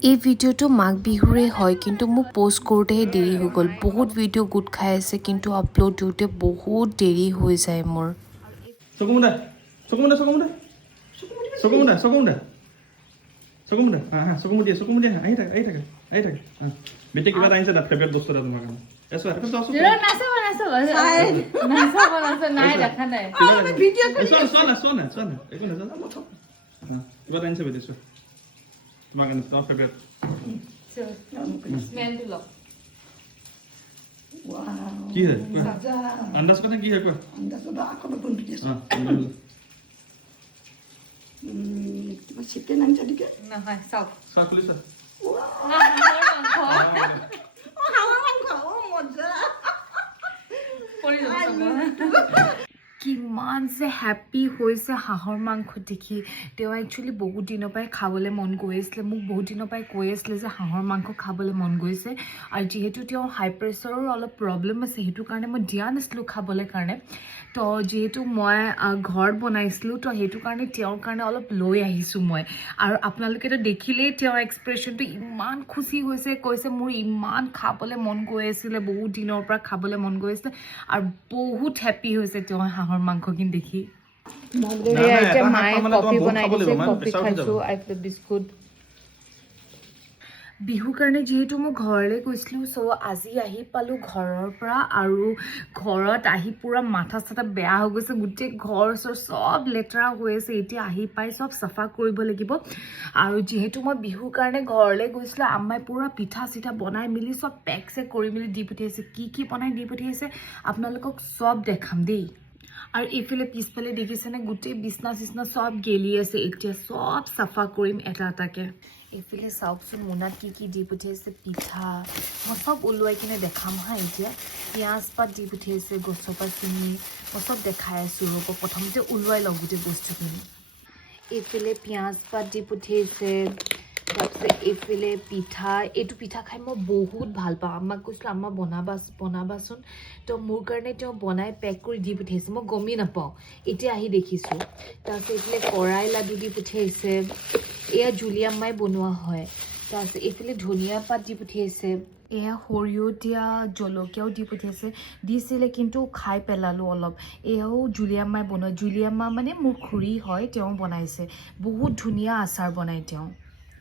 এই ভিডিওটো মাঘ বিহুৰে হয় কিন্তু মোক পোষ্ট কৰোঁতেহে দেৰি হৈ গ'ল বহুত ভিডিঅ' গোট খাই আছে কিন্তু আপলোড দিওঁতে বহুত দেৰি হৈ যায় মোৰ চকুমুদা চকুমুদা চকুমুদা চকুমুদা চকুমুদা চকুমুদা হা চকুমুদি আহি থাকে বেটি কিবা এটা আহিছে তাত ফেভৰেট বস্তু এটা তোমাৰ কাৰণে এছো এটা চোৱা একো নাজানো কিবা এটা আনিছে বেটি চোৱা তোমাৰ কাৰণে তোমাৰ ফেভৰেট স্মেলটো লওক কি হয় আন্দাজ কথা কি হয় কোৱা চিকেন আনিছে নেকি নহয় চাওক চোৱা খুলিছা কিমান যে হেপ্পী হৈছে হাঁহৰ মাংস দেখি তেওঁ একচুৱেলি বহুত দিনৰ পৰাই খাবলৈ মন গৈ আছিলে মোক বহুত দিনৰ পৰাই কৈ আছিলে যে হাঁহৰ মাংস খাবলৈ মন গৈছে আৰু যিহেতু তেওঁ হাই প্ৰেছাৰৰ অলপ প্ৰব্লেম আছে সেইটো কাৰণে মই দিয়া নাছিলোঁ খাবলৈ কাৰণে তো যিহেতু মই ঘৰত বনাইছিলোঁ তো সেইটো কাৰণে তেওঁৰ কাৰণে অলপ লৈ আহিছোঁ মই আৰু আপোনালোকেতো দেখিলেই তেওঁৰ এক্সপ্ৰেশ্যনটো ইমান খুচি হৈছে কৈছে মোৰ ইমান খাবলৈ মন গৈ আছিলে বহুত দিনৰ পৰা খাবলৈ মন গৈ আছিলে আৰু বহুত হেপ্পী হৈছে তেওঁ হাঁহৰ মাংসখিনি দেখি এতিয়া মায়ে কফি বনাই দিছে কফি খাইছোঁ আৰু বিস্কুট বিহুৰ কাৰণে যিহেতু মই ঘৰলৈ গৈছিলোঁ চ' আজি আহি পালোঁ ঘৰৰ পৰা আৰু ঘৰত আহি পূৰা মাথা চাথা বেয়া হৈ গৈছে গোটেই ঘৰ চৰ চব লেতেৰা হৈ আছে এতিয়া আহি পাই চব চাফা কৰিব লাগিব আৰু যিহেতু মই বিহুৰ কাৰণে ঘৰলৈ গৈছিলোঁ আম্মাই পূৰা পিঠা চিঠা বনাই মেলি চব পেক চেক কৰি মেলি দি পঠিয়াইছে কি বনাই দি পঠিয়াইছে আপোনালোকক চব দেখাম দেই আৰু এইফালে পিছফালে দেখিছেনে গোটেই বিছনা চিছনা চব গেলি আছে এতিয়া চব চাফা কৰিম এটা এটাকৈ এইফালে চাওকচোন মোনাত কি দি পঠিয়াইছে পিঠা মই চব ওলোৱাই কিনে দেখাম হা এতিয়া পিঁয়াজ পাত দি পঠিয়াইছে গছৰ পৰা ছিঙি মই চব দেখাই আছোঁ ৰ'ব প্ৰথমতে ওলোৱাই লওঁ গোটেই বস্তুখিনি এইফালে পিঁয়াজ পাত দি পঠিয়াইছে তাৰপিছত এইফালে পিঠা এইটো পিঠা খাই মই বহুত ভাল পাওঁ আম্মাক কৈছিলোঁ আম্মা বনাবাচোন তো মোৰ কাৰণে তেওঁ বনাই পেক কৰি দি পঠিয়াইছে মই গমেই নাপাওঁ এতিয়া আহি দেখিছোঁ তাৰপিছত এইফালে কৰাই লাডু দি পঠিয়াইছে এয়া জুলি আম্মাই বনোৱা হয় তাৰপিছত এইফালে ধনিয়া পাত দি পঠিয়াইছে এয়া সৰিয়হ দিয়া জলকীয়াও দি পঠিয়াইছে দিছিলে কিন্তু খাই পেলালোঁ অলপ এয়াও জুলি আম্মাই বনোৱা জুলি আম্মা মানে মোৰ খুৰী হয় তেওঁ বনাইছে বহুত ধুনীয়া আচাৰ বনাই তেওঁ